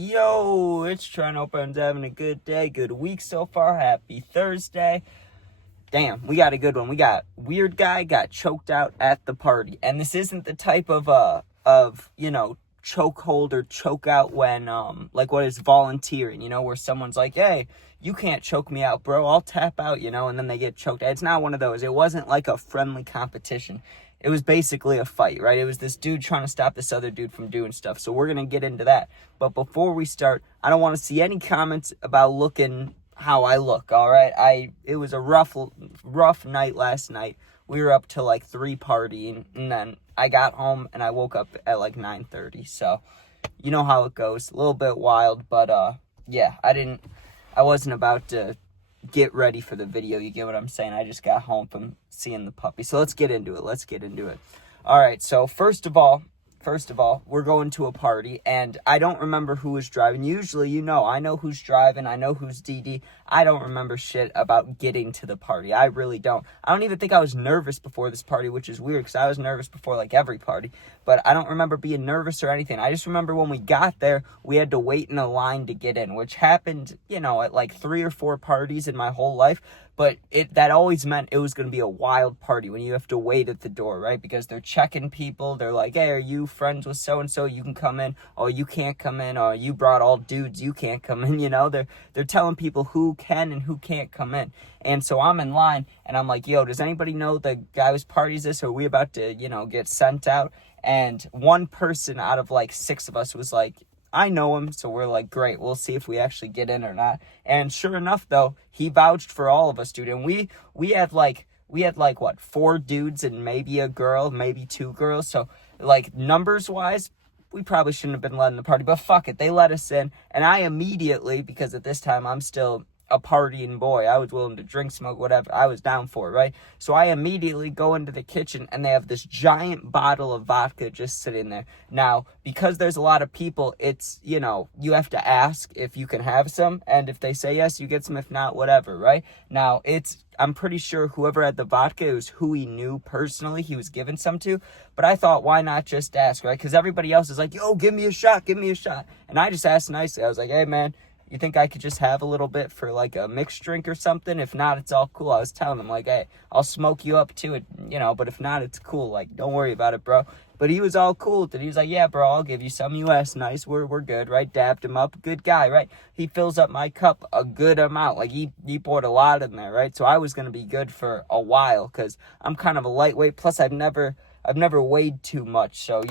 Yo, it's Trent. Hope everyone's having a good day, good week so far. Happy Thursday. Damn, we got a good one. We got weird guy got choked out at the party. And this isn't the type of chokehold or choke out when, like what is volunteering, where someone's like, hey, you can't choke me out, bro. I'll tap out, and then they get choked. It's not one of those. It wasn't like a friendly competition. It was basically a fight, right? It was this dude trying to stop this other dude from doing stuff. So we're going to get into that. But before we start, I don't want to see any comments about looking how I look, all right? It was a rough night last night. We were up till like 3 partying, and then I got home and I woke up at like 9:30. So you know how it goes. A little bit wild, but yeah, I wasn't about to get ready for the video. You get what I'm saying? I just got home from seeing the puppy. So let's get into it. All right, so first of all, we're going to a party, and I don't remember who was driving. Usually, I know who's driving. I know who's DD. I don't remember shit about getting to the party. I really don't. I don't even think I was nervous before this party, which is weird because I was nervous before like every party. But I don't remember being nervous or anything. I just remember when we got there, we had to wait in a line to get in, which happened, at like 3 or 4 parties in my whole life. But that always meant it was going to be a wild party when you have to wait at the door, right? Because they're checking people. They're like, hey, are you friends with so-and-so? You can come in. Oh, you can't come in. Oh, you brought all dudes. You can't come in. They're telling people who can and who can't come in. And so I'm in line, and I'm like, yo, does anybody know the guy whose party's this? Or are we about to, get sent out? And one person out of like 6 of us was like, I know him, so we're like, great, we'll see if we actually get in or not. And sure enough, though, he vouched for all of us, dude. And we had like what, 4 dudes and maybe a girl, maybe 2 girls. So like numbers wise, we probably shouldn't have been letting the party, but fuck it, they let us in. And I immediately, because at this time I'm still a partying boy, I was willing to drink, smoke, whatever, I was down for it, right? So I immediately go into the kitchen, and they have this giant bottle of vodka just sitting there. Now, because there's a lot of people, it's, you have to ask if you can have some, and if they say yes, you get some, if not, whatever, right? Now, I'm pretty sure whoever had the vodka, it was who he knew personally he was giving some to, but I thought, why not just ask, right? Because everybody else is like, yo, give me a shot, and I just asked nicely. I was like, hey, man, you think I could just have a little bit for like a mixed drink or something? If not, it's all cool. I was telling him like, hey, I'll smoke you up too, but if not, it's cool. Like, don't worry about it, bro. But he was all cool with it. He was like, yeah, bro, I'll give you some. US, nice. We're good, right? Dabbed him up. Good guy, right? He fills up my cup a good amount. Like, he poured a lot in there, right? So I was going to be good for a while because I'm kind of a lightweight. Plus, I've never weighed too much, so,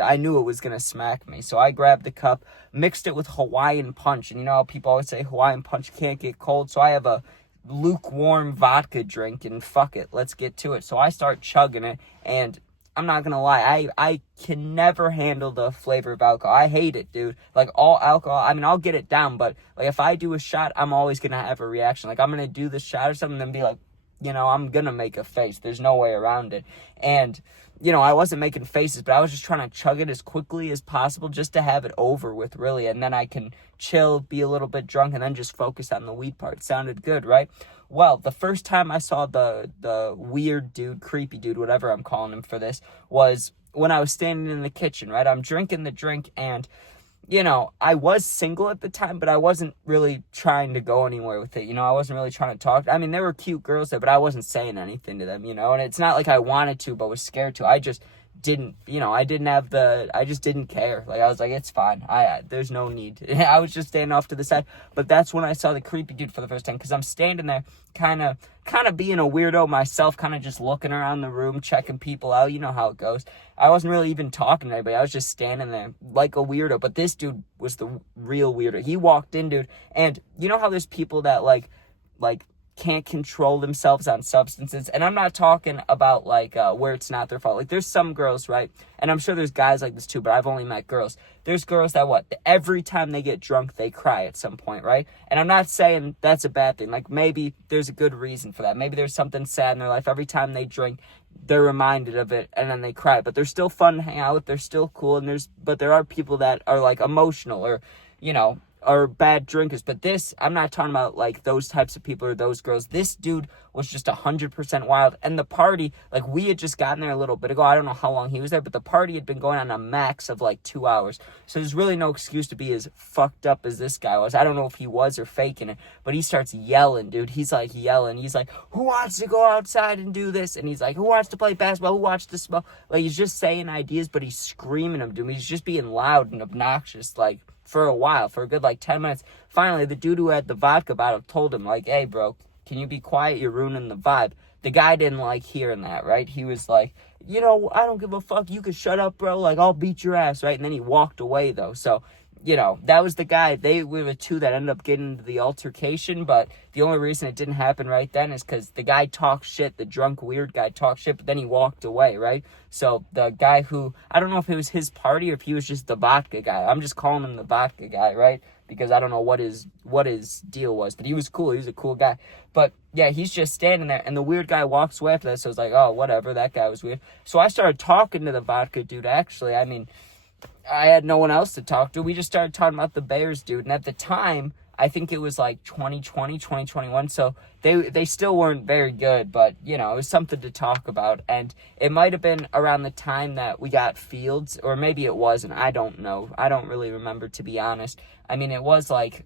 I knew it was going to smack me. So I grabbed the cup, mixed it with Hawaiian Punch, and how people always say Hawaiian Punch can't get cold, so I have a lukewarm vodka drink, and fuck it, let's get to it. So I start chugging it, and I'm not going to lie, I can never handle the flavor of alcohol. I hate it, dude. Like, all alcohol, I'll get it down, but, like, if I do a shot, I'm always going to have a reaction. Like, I'm going to do the shot or something and then be like, I'm going to make a face. There's no way around it. And I wasn't making faces, but I was just trying to chug it as quickly as possible just to have it over with, really. And then I can chill, be a little bit drunk, and then just focus on the weed part. It sounded good, right? Well, the first time I saw the weird dude, creepy dude, whatever I'm calling him for this, was when I was standing in the kitchen, right? I'm drinking the drink, and I was single at the time, but I wasn't really trying to go anywhere with it. I wasn't really trying to talk. I mean, there were cute girls there, but I wasn't saying anything to them, and it's not like I wanted to, but was scared to. I just didn't, I just didn't care. Like, I was like, it's fine. There's no need. I was just standing off to the side. But that's when I saw the creepy dude for the first time, because I'm standing there kind of being a weirdo myself, kind of just looking around the room, checking people out. You know how it goes. I wasn't really even talking to anybody. I was just standing there like a weirdo. But this dude was the real weirdo. He walked in, dude, and you know how there's people that like can't control themselves on substances, and I'm not talking about like where it's not their fault. Like, there's some girls, right, and I'm sure there's guys like this too, but I've only met girls. There's girls that every time they get drunk, they cry at some point, right? And I'm not saying that's a bad thing. Like, maybe there's a good reason for that. Maybe there's something sad in their life. Every time they drink, they're reminded of it, and then they cry. But they're still fun to hang out with. They're still cool, but there are people that are like emotional or are bad drinkers. But this, I'm not talking about like those types of people or those girls. This dude was just 100% wild. And the party, like we had just gotten there a little bit ago. I don't know how long he was there, but the party had been going on a max of like 2 hours. So there's really no excuse to be as fucked up as this guy was. I don't know if he was or faking it, but he starts yelling, dude. He's like yelling. He's like, who wants to go outside and do this? And he's like, who wants to play basketball? Who wants to smoke? Like, he's just saying ideas, but he's screaming them, dude. He's just being loud and obnoxious, like, for a while, for a good, like, 10 minutes. Finally, the dude who had the vodka bottle told him, like, hey, bro, can you be quiet? You're ruining the vibe. The guy didn't like hearing that, right? He was like, you know, I don't give a fuck. You can shut up, bro. Like, I'll beat your ass, right? And then he walked away, though. So, you know, that was the guy. They were the two that ended up getting into the altercation, but the only reason it didn't happen right then is because the guy talked shit. The drunk, weird guy talked shit, but then he walked away, right? So the guy who, I don't know if it was his party or if he was just the vodka guy. I'm just calling him the vodka guy, right? Because I don't know what his deal was, but he was cool. He was a cool guy. But yeah, he's just standing there, and the weird guy walks away after that. So I was like, oh, whatever, that guy was weird. So I started talking to the vodka dude, actually. I mean, I had no one else to talk to. We just started talking about the Bears, dude. And at the time, I think it was like 2020, 2021. So they still weren't very good, but, you know, it was something to talk about. And it might have been around the time that we got Fields, or maybe it wasn't. I don't know. I don't really remember, to be honest. I mean, it was like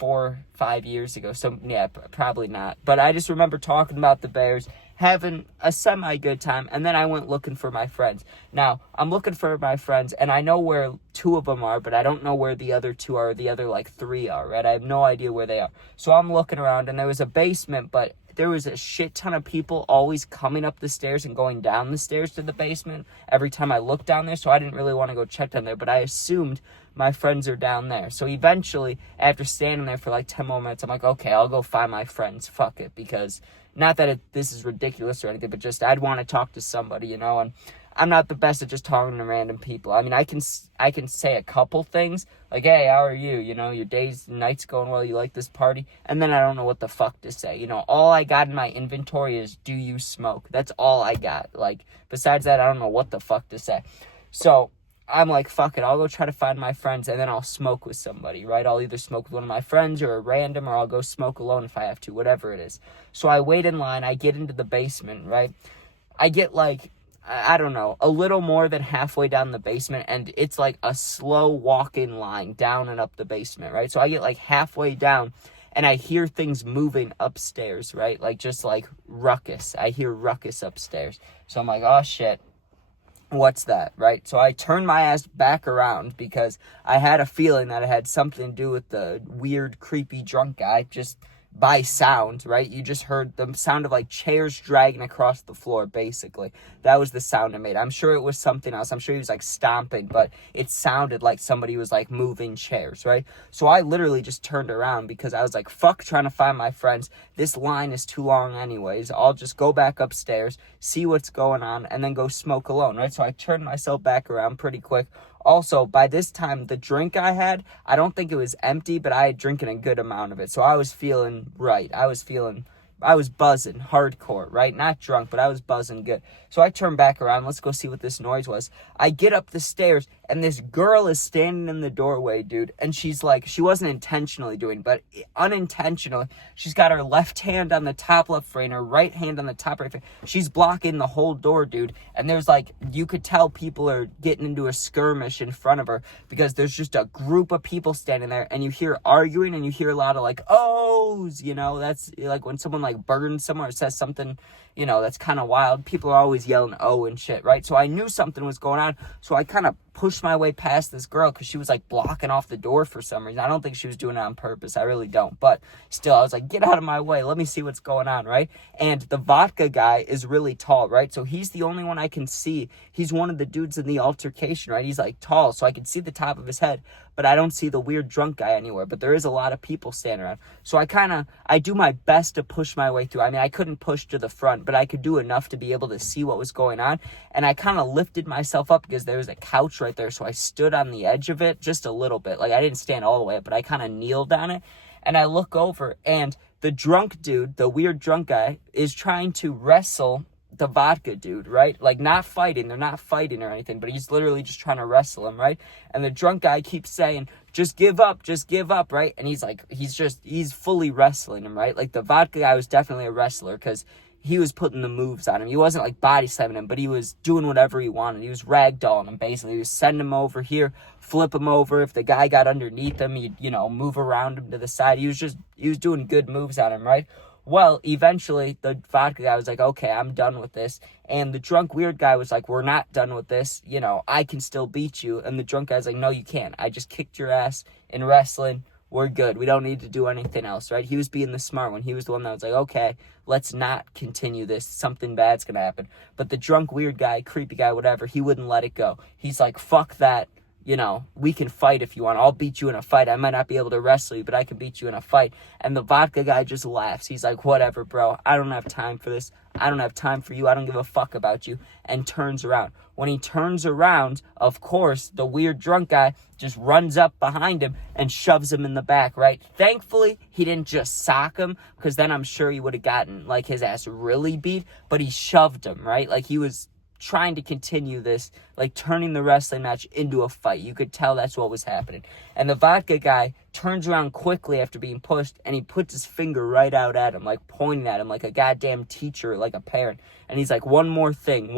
4-5 years ago. So, yeah, probably not. But I just remember talking about the Bears, having a semi-good time, and then I went looking for my friends. Now, I'm looking for my friends, and I know where 2 of them are, but I don't know where the other 2 are, or the other, 3 are, right? I have no idea where they are. So I'm looking around, and there was a basement, but there was a shit ton of people always coming up the stairs and going down the stairs to the basement every time I looked down there, so I didn't really want to go check down there, but I assumed my friends are down there. So eventually, after standing there for 10 more minutes, I'm like, okay, I'll go find my friends. Fuck it, because not that this is ridiculous or anything, but just I'd want to talk to somebody, you know, and I'm not the best at just talking to random people. I mean, I can say a couple things, like, hey, how are you? You know, your days and nights going well, you like this party? And then I don't know what the fuck to say. You know, all I got in my inventory is, do you smoke? That's all I got. Besides that, I don't know what the fuck to say. So I'm like, fuck it, I'll go try to find my friends, and then I'll smoke with somebody, right? I'll either smoke with one of my friends or a random, or I'll go smoke alone if I have to, whatever it is. So I wait in line, I get into the basement, right? I get I don't know, a little more than halfway down the basement, and it's like a slow walk-in line down and up the basement, right? So I get halfway down, and I hear things moving upstairs, right? Just ruckus. I hear ruckus upstairs. So I'm like, oh shit. What's that, right? So I turned my ass back around because I had a feeling that it had something to do with the weird, creepy drunk guy, just by sound, right? You just heard the sound of chairs dragging across the floor, basically. That was the sound it made. I'm sure it was something else. I'm sure he was stomping, but it sounded like somebody was moving chairs, right? So I literally just turned around because I was like, fuck trying to find my friends. This line is too long anyways. I'll just go back upstairs, see what's going on, and then go smoke alone, right? So I turned myself back around pretty quick. Also, by this time, the drink I had, I don't think it was empty, but I had drinking a good amount of it. So I was feeling right. I was buzzing hardcore, right? Not drunk, but I was buzzing good. So I turned back around. Let's go see what this noise was. I get up the stairs, and this girl is standing in the doorway, dude. And she's she wasn't intentionally doing, but unintentionally, she's got her left hand on the top left frame, her right hand on the top right frame. She's blocking the whole door, dude. And there's you could tell people are getting into a skirmish in front of her because there's just a group of people standing there, and you hear arguing, and you hear a lot of ohs, you know, that's when someone burns someone or says something, you know, that's kind of wild. People are always yelling oh and shit, right? So I knew something was going on, so I kind of pushed my way past this girl because she was blocking off the door for some reason. I don't think she was doing it on purpose. I really don't. But still, I was like, get out of my way. Let me see what's going on, right? And the vodka guy is really tall, right? So he's the only one I can see. He's one of the dudes in the altercation, right? He's tall, so I can see the top of his head, but I don't see the weird drunk guy anywhere. But there is a lot of people standing around. So I do my best to push my way through. I mean, I couldn't push to the front, but I could do enough to be able to see what was going on. And I kind of lifted myself up because there was a couch right there. So I stood on the edge of it just a little bit. I didn't stand all the way up, but I kind of kneeled on it. And I look over, and the drunk dude, the weird drunk guy, is trying to wrestle the vodka dude, right? Like, not fighting. They're not fighting or anything, but he's literally just trying to wrestle him, right? And the drunk guy keeps saying, just give up, right? And he's fully wrestling him, right? Like, the vodka guy was definitely a wrestler because he was putting the moves on him. He wasn't, like, body slamming him, but he was doing whatever he wanted. He was ragdolling him, basically. He was sending him over here, flip him over. If the guy got underneath him, he'd, move around him to the side. He was doing good moves on him, right? Well, eventually, the vodka guy was like, okay, I'm done with this. And the drunk weird guy was like, we're not done with this. I can still beat you. And the drunk guy's like, no, you can't. I just kicked your ass in wrestling. We're good. We don't need to do anything else, right? He was being the smart one. He was the one that was like, okay, let's not continue this. Something bad's going to happen. But the drunk weird guy, creepy guy, whatever, he wouldn't let it go. He's like, fuck that. We can fight if you want. I'll beat you in a fight. I might not be able to wrestle you, but I can beat you in a fight. And the vodka guy just laughs. He's like, whatever, bro. I don't have time for this. I don't have time for you. I don't give a fuck about you. And turns around. When he turns around, of course, the weird drunk guy just runs up behind him and shoves him in the back, right? Thankfully, he didn't just sock him, because then I'm sure he would have gotten, like, his ass really beat. But he shoved him, right? Like, he was trying to continue this, like, turning the wrestling match into a fight. You could tell that's what was happening. And the vodka guy turns around quickly after being pushed, and he puts his finger right out at him, like, pointing at him like a goddamn teacher, like a parent. And he's like, one more thing.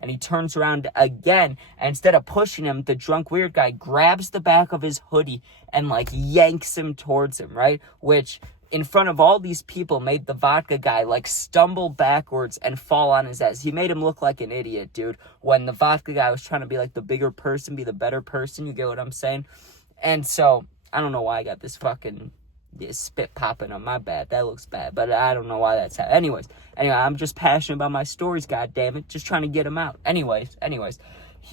And he turns around again, and instead of pushing him, the drunk weird guy grabs the back of his hoodie and, like, yanks him towards him, right? Which, in front of all these people, made the vodka guy, like, stumble backwards and fall on his ass. He made him look like an idiot, dude, when the vodka guy was trying to be, like, the bigger person, be the better person. You get what I'm saying? And so, I don't know why I got this fucking spit popping on my bad. That looks bad, but I don't know why that's happening. Anyway, I'm just passionate about my stories, goddammit. Just trying to get them out. Anyways.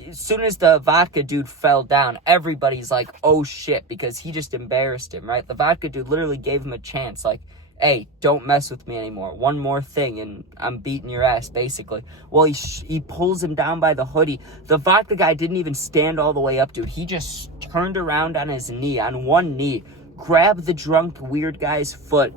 As soon as the vodka dude fell down, everybody's like, oh shit, because he just embarrassed him, right? The vodka dude literally gave him a chance, like, hey, don't mess with me anymore. One more thing, and I'm beating your ass, basically. Well, he pulls him down by the hoodie. The vodka guy didn't even stand all the way up, dude. He just turned around on his knee, on one knee, grabbed the drunk weird guy's foot,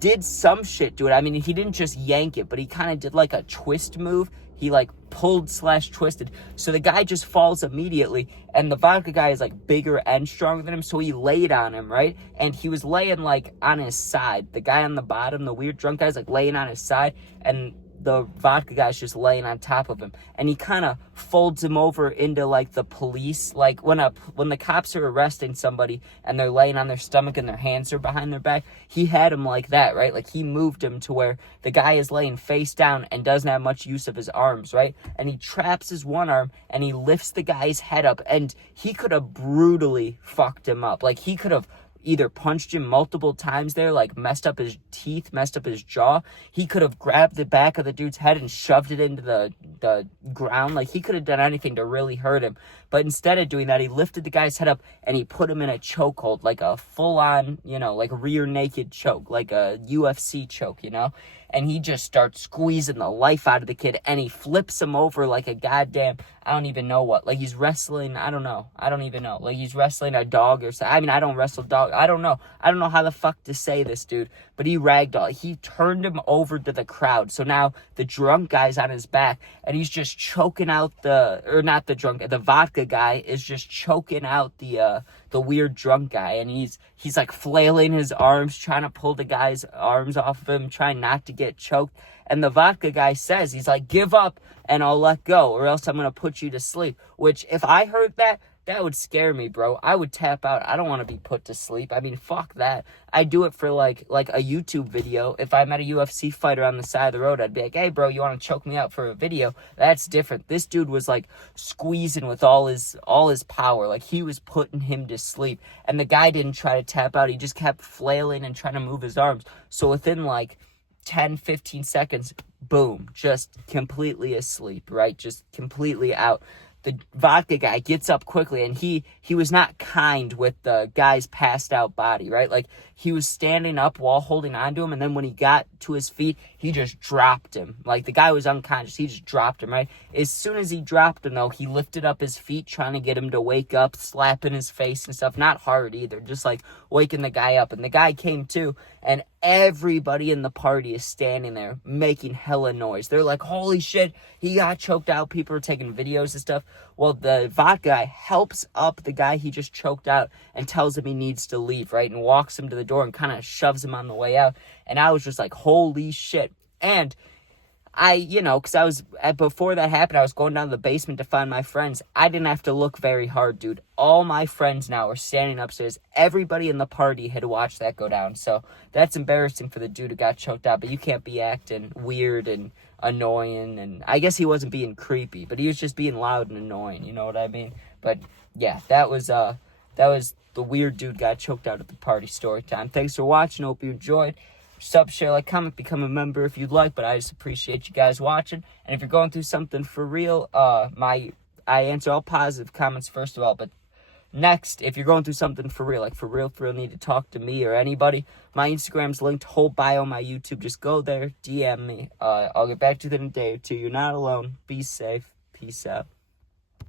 did some shit to it. I mean, he didn't just yank it, but he kind of did, like, a twist move. He, like, pulled/twisted. So the guy just falls immediately, and the vodka guy is, like, bigger and stronger than him, so he laid on him, right? And he was laying, like, on his side. The guy on the bottom, the weird drunk guy's, like, laying on his side, and the vodka guy's just laying on top of him. And he kind of folds him over into, like, the police. Like, when the cops are arresting somebody and they're laying on their stomach and their hands are behind their back, he had him like that, right? Like, he moved him to where the guy is laying face down and doesn't have much use of his arms, right? And he traps his one arm and he lifts the guy's head up, and he could have brutally fucked him up. Like, he could have either punched him multiple times there, like messed up his teeth, messed up his jaw. He could have grabbed the back of the dude's head and shoved it into the ground. Like, he could have done anything to really hurt him. But instead of doing that, he lifted the guy's head up and he put him in a chokehold, like a full-on, like rear naked choke, like a UFC choke, And he just starts squeezing the life out of the kid, and he flips him over like a goddamn, I don't even know what. Like, he's wrestling, I don't even know. Like, he's wrestling a dog or something. I mean, I don't wrestle dog. I don't know how the fuck to say this, dude. But he ragdolled. He turned him over to the crowd. So now the drunk guy's on his back, and he's just choking out the vodka guy is just choking out the weird drunk guy, and he's like flailing his arms, trying to pull the guy's arms off of him, trying not to get choked. And the vodka guy says, he's like, give up and I'll let go, or else I'm going to put you to sleep. Which, if I heard that would scare me, bro. I would tap out. I don't want to be put to sleep. I mean, fuck that. I'd do it for like a YouTube video. If I met a UFC fighter on the side of the road, I'd be like, hey, bro, you want to choke me out for a video? That's different. This dude was like squeezing with all his power. Like, he was putting him to sleep. And the guy didn't try to tap out. He just kept flailing and trying to move his arms. So within like 10, 15 seconds, boom, just completely asleep, right? Just completely out. The vodka guy gets up quickly, and he was not kind with the guy's passed out body, right? Like, he was standing up while holding on to him, and then when he got to his feet, he just dropped him. Like, the guy was unconscious. He just dropped him, right? As soon as he dropped him, though, he lifted up his feet, trying to get him to wake up, slapping his face and stuff. Not hard either, just like waking the guy up. And the guy came to, and everybody in the party is standing there making hella noise. They're like, holy shit, he got choked out. People are taking videos and stuff. Well, the vodka guy helps up the guy he just choked out and tells him he needs to leave, right? And walks him to the door and kind of shoves him on the way out. And I was just like, holy shit. And because before that happened, I was going down to the basement to find my friends. I didn't have to look very hard, dude. All my friends now are standing upstairs. Everybody in the party had watched that go down. So that's embarrassing for the dude who got choked out. But you can't be acting weird and annoying. And I guess he wasn't being creepy, but he was just being loud and annoying. You know what I mean? But yeah, that was the weird dude got choked out at the party story time. Thanks for watching. Hope you enjoyed. Sub, share, like, comment, become a member if you'd like, but I just appreciate you guys watching. And if you're going through something for real, I answer all positive comments first of all, but next, if you're going through something for real, like for real need to talk to me or anybody, my Instagram's linked, whole bio, my YouTube, just go there, DM me. I'll get back to you in a day or two. You're not alone. Be safe. Peace out.